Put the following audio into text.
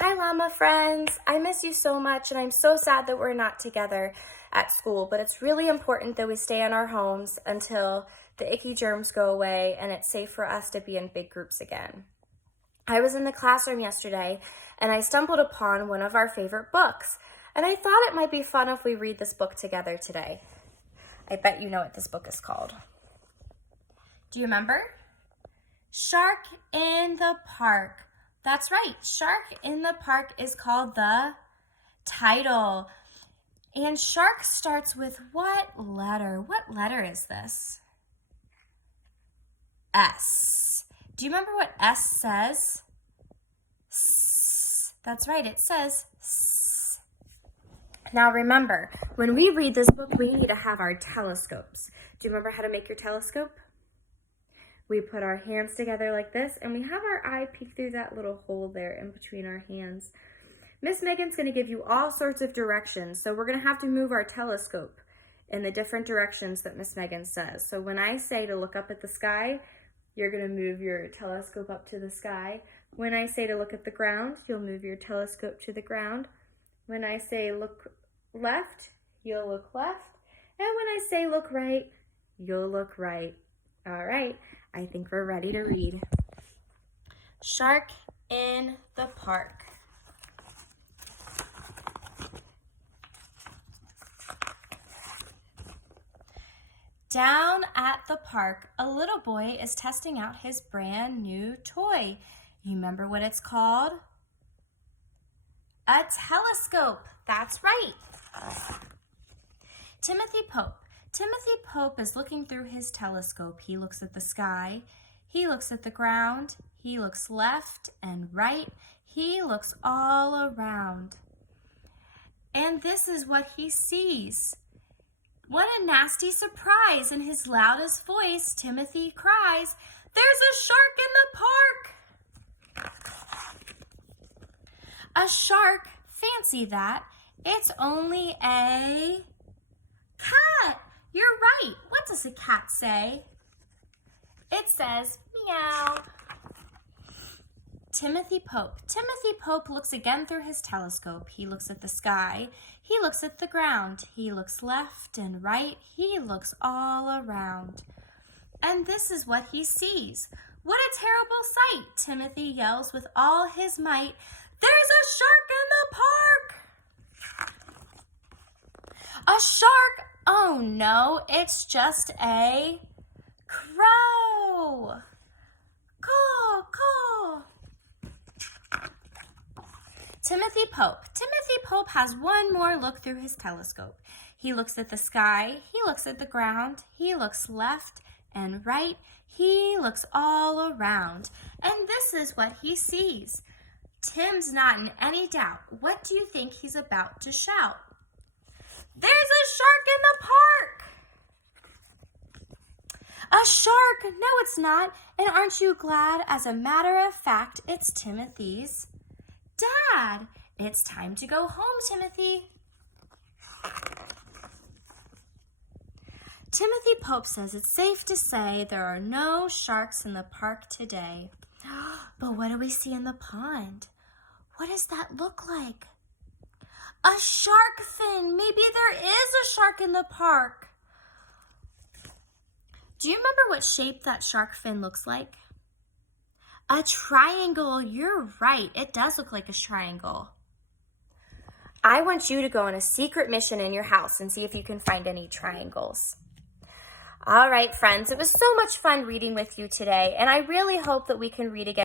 Hi, Llama friends. I miss you so much, and I'm so sad that we're not together at school, but it's really important that we stay in our homes until the icky germs go away and it's safe for us to be in big groups again. I was in the classroom yesterday, and I stumbled upon one of our favorite books, and I thought it might be fun if we read this book together today. I bet you know what this book is called. Do you remember? Shark in the Park. That's right, Shark in the Park is called the title. And shark starts with what letter? What letter is this? S. Do you remember what S says? S. That's right, it says S. Now remember, when we read this book, we need to have our telescopes. Do you remember how to make your telescope? We put our hands together like this, and we have our eye peek through that little hole there in between our hands. Miss Megan's going to give you all sorts of directions, so we're going to have to move our telescope in the different directions that Miss Megan says. So when I say to look up at the sky, you're going to move your telescope up to the sky. When I say to look at the ground, you'll move your telescope to the ground. When I say look left, you'll look left. And when I say look right, you'll look right. All right, I think we're ready to read. Shark in the Park. Down at the park, a little boy is testing out his brand new toy. You remember what it's called? A telescope. That's right. Timothy Pope is looking through his telescope. He looks at the sky. He looks at the ground. He looks left and right. He looks all around. And this is what he sees. What a nasty surprise! In his loudest voice, Timothy cries, "There's a shark in the park!" A shark? Fancy that. It's only a cat. You're right. What does a cat say? It says meow. Timothy Pope looks again through his telescope. He looks at the sky. He looks at the ground. He looks left and right. He looks all around. And this is what he sees. What a terrible sight! Timothy yells with all his might, "There's a shark in the park!" A shark? Oh no, it's just a crow. Caw, caw. Timothy Pope has one more look through his telescope. He looks at the sky, he looks at the ground, he looks left and right, he looks all around. And this is what he sees. Tim's not in any doubt. What do you think he's about to shout? "There's a shark in the park!" A shark? No, it's not. And aren't you glad? As a matter of fact, it's Timothy's Dad. It's time to go home, Timothy. Timothy Pope says it's safe to say there are no sharks in the park today. But what do we see in the pond? What does that look like? A shark fin. Maybe there is a shark in the park. Do you remember what shape that shark fin looks like? A triangle. You're right. It does look like a triangle. I want you to go on a secret mission in your house and see if you can find any triangles. All right, friends, it was so much fun reading with you today, and I really hope that we can read again.